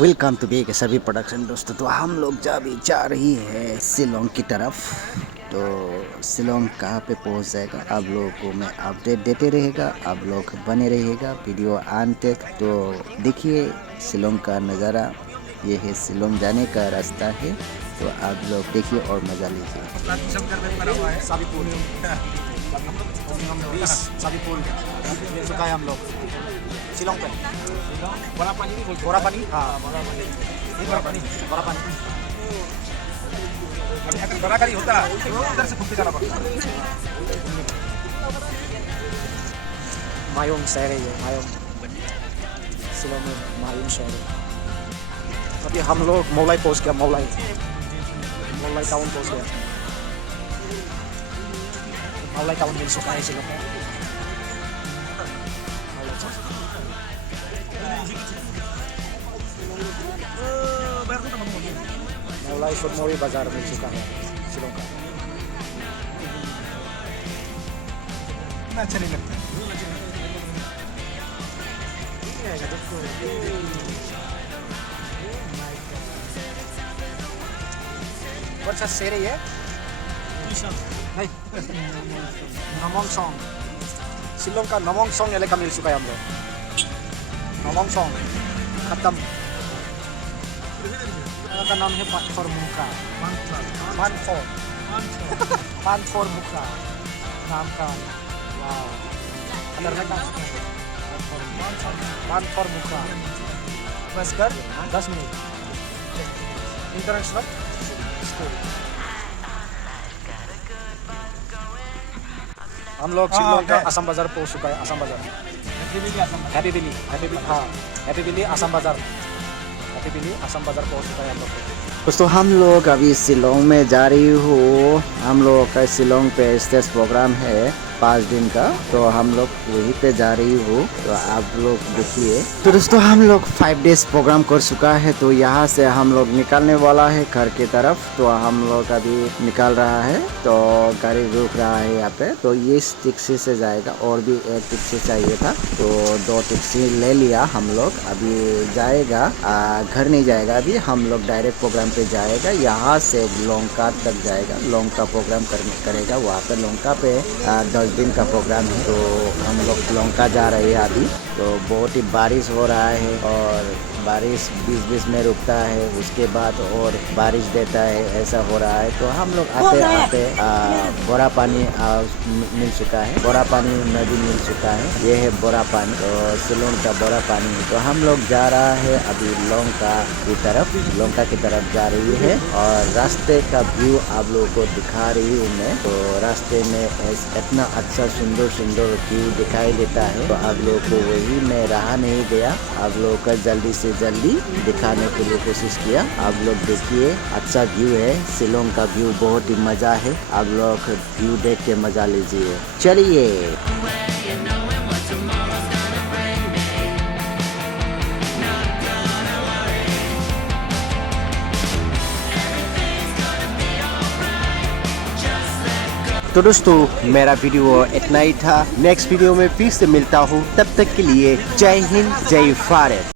Welcome to be के सभी production दोस्तों। तो हम लोग अभी जा रही है शिलोंग की तरफ। तो शिलोंग कहाँ पे पहुँच जाएगा आप लोगों को मैं अपडेट देते रहेगा, आप लोग बने रहिएगा वीडियो अंत तक। तो देखिए शिलोंग का नज़ारा, ये है शिलोंग जाने का रास्ता है। तो आप लोग देखिए और मज़ा लीजिए। हम लोग शिलोंग पे बड़ा पानी भी बोलते, बड़ा पानी, हाँ बड़ा पानी, बड़ा पानी, बड़ा पानी। अभी अगर बड़ा गाड़ी होता उधर से घूम के जाना पड़ता। मायोंग शहर है ये, मायोंग शिलोंग में मायोंग शहर है। अभी हम लोग मौलाई पहुंच गया, मौलाई टाउन पहुंच गया। मौलाई टाउन मिल चुका है शिलोंग में। मौलाई सुरमोरी बाजार मिल चुका है शिलोंग का। अच्छा नहीं लगता कौन सा शहर है ये? नहीं, नमोंग सॉन्ग, शिलोंग का नमोंग सॉन्ग इलाका मिल चुका है हम लोग। नमोंग सॉन्ग खत्म का नाम है पानफोर मुखा, पानफोर मुखा नाम का। पानफोर मुखा बस कर 10 मिनट इंटरनेशनल स्कूल। हम लोग शिलोंग का असम बाजार पहुंच चुका है। असम बाजार, हैप्पी विली असम बाजार, असम बाजार पहुंच चुका है हम लोग। दोस्तों हम लोग अभी शिलोंग में जा रही हूँ। हम लोग का शिलोंग पे स्टेज प्रोग्राम है 5 दिन का, तो हम लोग वहीं पे जा रही हूँ। तो आप लोग देखिए। तो दोस्तों हम लोग 5 डेज प्रोग्राम कर चुका है। तो यहाँ से हम लोग निकलने वाला है घर की तरफ। तो हम लोग अभी निकल रहा है, तो गाड़ी रुक रहा है यहाँ पे। तो ये टैक्सी से जाएगा, और भी एक टैक्सी चाहिए था, तो 2 टैक्सी ले लिया हम लोग। अभी जाएगा घर नहीं जाएगा, अभी हम लोग डायरेक्ट प्रोग्राम पे जाएगा। यहाँ से लोंका तक जाएगा, लोंका प्रोग्राम करेगा। वहाँ पे लोंका पे 10 दिन का प्रोग्राम है। तो हम लोग लोंका जा रहे हैं अभी। तो बहुत ही बारिश हो रहा है, और बारिश बीच में रुकता है, उसके बाद और बारिश देता है, ऐसा हो रहा है। तो हम लोग आते आते बोरा पानी मिल चुका है, बोरा पानी नदी मिल चुका है। ये है बोरा पानी, तो शिलोंग का बोरा पानी। तो हम लोग जा रहा है अभी लोंका की तरफ जा रही है। और रास्ते का व्यू आप लोगों को दिखा रही हूँ मैं। तो रास्ते में इतना अच्छा सुंदर व्यू दिखाई देता है। तो आप लोगों को वही मैं रहा नहीं गया, आप लोगों का जल्दी से जल्दी दिखाने के लिए कोशिश किया। आप लोग देखिए, अच्छा व्यू है, शिलोंग का व्यू बहुत ही मजा है। आप लोग व्यू देख के मजा लीजिए। चलिए। तो दोस्तों मेरा वीडियो इतना ही था। नेक्स्ट वीडियो में फिर से मिलता हूँ, तब तक के लिए जय हिंद, जय भारत।